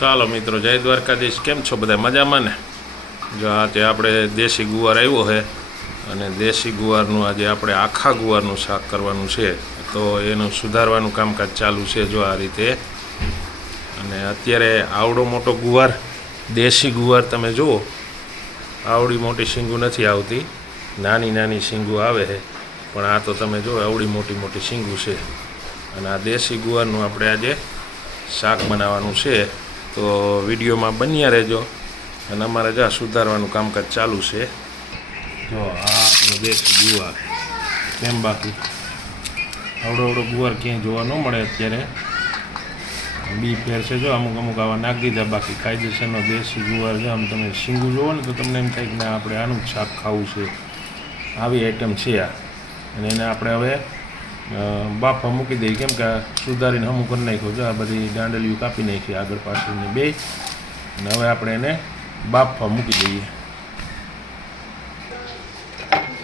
ચાલો મિત્રો, જય દ્વારકાધીશ. કેમ છો બધા? મજામાં ને? જો આજે આપણે દેશી ગુવાર આવ્યો છે અને દેશી ગુવારનું આજે આપણે આખા ગુવારનું શાક કરવાનું છે, તો એનું સુધારવાનું કામકાજ ચાલુ છે. જો આ રીતે. અને અત્યારે આવડો મોટો ગુવાર, દેશી ગુવાર તમે જુઓ, આવડી મોટી શીંગું નથી આવતી, નાની નાની શીંગું આવે છે, પણ આ તો તમે જુઓ આવડી મોટી મોટી શીંગું છે. અને આ દેશી ગુવારનું આપણે આજે શાક બનાવવાનું છે, તો વિડીયોમાં બન્યા રહેજો. અને અમારે જ્યાં સુધારવાનું કામકાજ ચાલુ છે. જો આ આપણો દેશી ગુવાર, કેમ બાકી આવડો ગુવાર ક્યાંય જોવા ન મળે અત્યારે. બી ફેર છે, જો અમુક અમુક આવા નાખી દીધા. બાકી કાયદેસરનો દેશી ગુવાર છે. આમ તમે શીંગું જોવો ને તો તમને એમ થાય કે ના, આપણે આનું જ શાક ખાવું છે. આવી આઈટમ છે આ. અને એને આપણે હવે બાફા મૂકી દઈએ, કેમ કે સુધારીને હમું કરી નાખ્યો. જો આ બધી દાંડલીઓ કાપી નાખી આગળ પાછળની બે. અને હવે આપણે એને બાફા મૂકી દઈએ.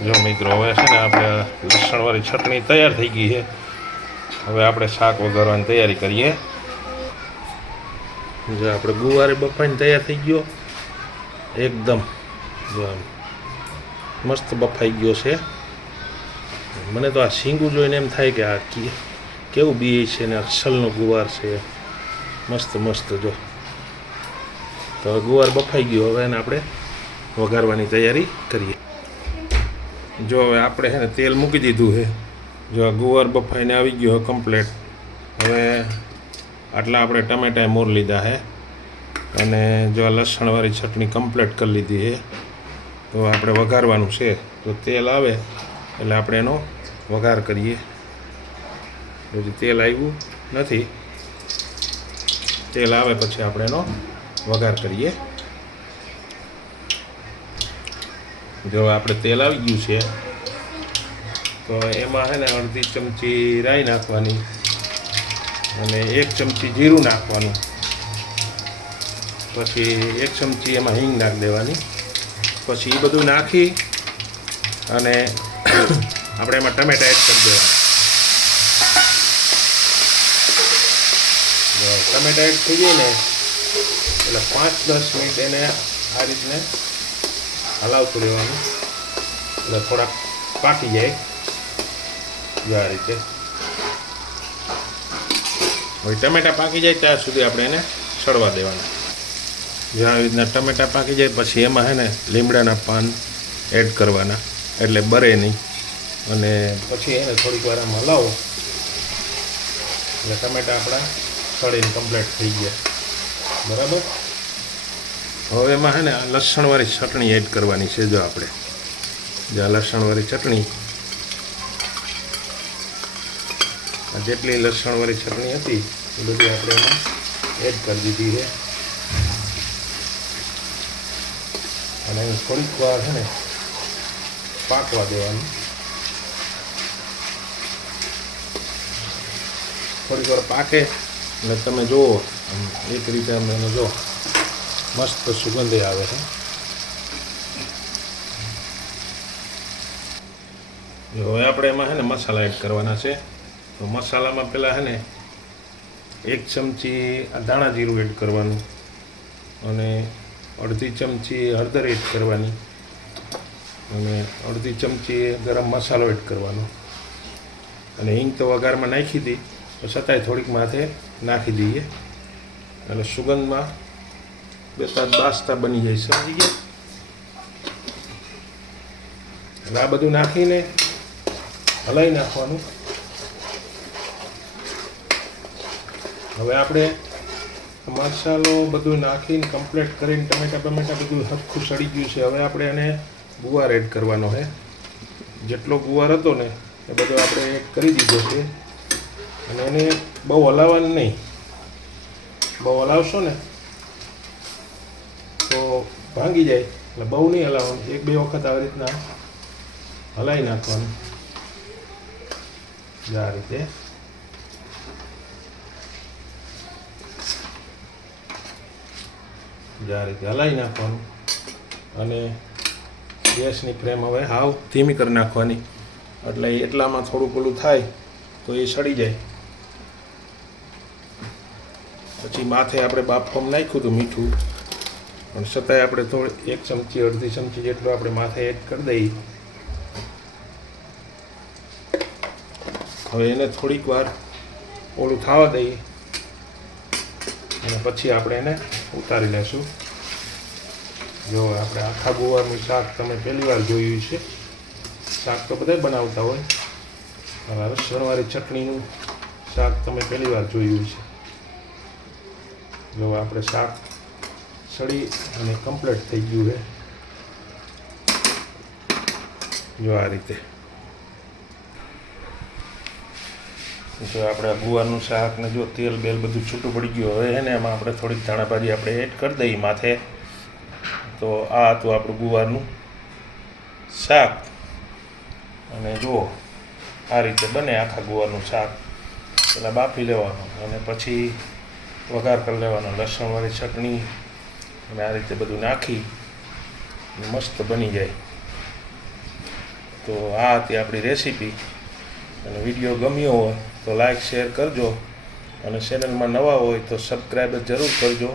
જો મિત્રો, હવે છે ને આપણે લસણવાળી ચટણી તૈયાર થઈ ગઈ છે. હવે આપણે શાક વઘારવાની તૈયારી કરીએ. જો આપણે ગુવારે બફાઈને તૈયાર થઈ ગયો એકદમ. જો મસ્ત બફાઈ ગયો છે. મને તો આ શીંગું જોઈને એમ થાય કે આ કેવું બી છે ને અસલનો ગુવાર છે. મસ્ત મસ્ત. જો તો ગુવાર બફાઈ ગયો. હવે એને આપણે વઘારવાની તૈયારી કરીએ. જો હવે આપણે છે ને તેલ મૂકી દીધું છે. જો આ ગુવાર બફાઈને આવી ગયો કમ્પ્લેટ. હવે આટલા આપણે ટમેટા મોર લીધા છે. અને જો આ લસણવાળી ચટણી કમ્પ્લેટ કરી લીધી છે. તો આપણે વઘારવાનું છે. તો તેલ આવે એટલે આપણે એનો વઘાર કરીએ. હજી તેલ આવ્યું નથી. તેલ આવે પછી આપણે એનો વઘાર કરીએ. જો આપણે તેલ આવી ગયું છે, તો એમાં છે ને અડધી ચમચી રાઈ નાખવાની અને 1 ચમચી જીરું નાખવાનું. પછી 1 ચમચી એમાં હિંગ નાખી દેવાની. પછી એ બધું નાખી અને આપણે એમાં ટમેટા એડ કરી દેવા. ટમેટા એડ થઈ જાય ને એટલે 5-10 મિનિટ એને આ રીતને હલાવતું રહેવાનું, એટલે થોડાક પાકી જાય. જો આ રીતે. હવે ટમેટા પાકી જાય ત્યાં સુધી આપણે એને સડવા દેવાના. જો આવી રીતના ટમેટા પાકી જાય પછી એમાં છે ને લીમડાના પાન એડ કરવાના, એટલે બરે નહીં. અને પછી એને થોડીક વાર આમ હલાવો એટલે ટમેટા આપણા સળીને કમ્પ્લીટ થઈ ગયા. બરાબર. હવે એમાં છે ને લસણવાળી ચટણી એડ કરવાની છે. જો આપણે જે લસણવાળી ચટણી, જેટલી લસણવાળી ચટણી હતી એ બધી આપણે એમાં એડ કરી દીધી છે. અને થોડીક વાર છે ને પાકવા દેવાની. થોડીક વાર પાકે એટલે તમે જુઓ એક રીતે અમે એને જો મસ્ત સુગંધ આવે છે. હવે આપણે એમાં છે ને મસાલા એડ કરવાના છે. તો મસાલામાં પહેલાં છે ને 1 ચમચી ધાણા જીરું એડ કરવાનું અને અડધી ચમચી હળદર એડ કરવાની અને અડધી ચમચી ગરમ મસાલો એડ કરવાનો. અને હિંગ તો વઘારમાં નાખી હતી, તો છતાંય થોડીક માથે નાખી દઈએ એટલે સુગંધમાં 2-7 બાસતા બની જાય. સમજી ગયા? એટલે આ બધું નાખીને હલાવી નાખવાનું. હવે આપણે મસાલો બધું નાખીને કમ્પ્લીટ કરીને ટમેટા બધું હરખું સડી ગયું છે. હવે આપણે એને ગુવાર એડ કરવાનો છે. જેટલો ગુવાર હતો ને એ બધો આપણે એડ કરી દીધો છે. અને એને બહુ હલાવવાનું નહીં. બહુ હલાવશો ને તો ભાંગી જાય. એટલે બહુ નહીં હલાવવાનું. 1-2 વખત આવી રીતના હલાવી નાખવાનું. આ રીતે. આ રીતે હલાવી નાખવાનું. અને ગેસની ફ્લેમ હવે હાવ ધીમી કરી નાખવાની. એટલે એટલામાં થોડું પેલું થાય તો એ સડી જાય. પછી માથે આપણે બાફવામાં નાખ્યું હતું મીઠું, પણ છતાંય આપણે થોડી 1 ચમચી અડધી ચમચી જેટલું આપણે માથે એડ કરી દઈએ. હવે એને થોડીક વાર ઓલું થવા દઈએ અને પછી આપણે એને ઉતારી લેશું. જો આપણે આખા ગુવારનું શાક તમે પહેલી વાર જોયું છે. શાક તો બધા બનાવતા હોય, હવે લસણવાળી ચટણીનું શાક તમે પહેલી વાર જોયું છે. જો આપણે શાક સળી અને કમ્પ્લીટ થઈ ગયું છે. જો આ રીતે જો આપણે ગુવારનું શાક ને જો તેલ બેલ બધું છૂટું પડી ગયું. હવે એને એમાં આપણે થોડીક ધાણાભાજી આપણે એડ કરી દઈએ માથે. તો આ હતું આપણું ગુવારનું શાક. અને જુઓ આ રીતે બને આખા ગુવારનું શાક. પહેલાં બાફી લેવાનું અને પછી વઘાર કરી લેવાનો, લસણવાળી ચટણી અને આ રીતે બધું નાખી મસ્ત બની જાય. તો આ હતી આપણી રેસીપી. અને વિડીયો ગમ્યો હોય તો લાઈક શેર કરજો, અને ચેનલમાં નવા હોય તો સબસ્ક્રાઈબ જરૂર કરજો.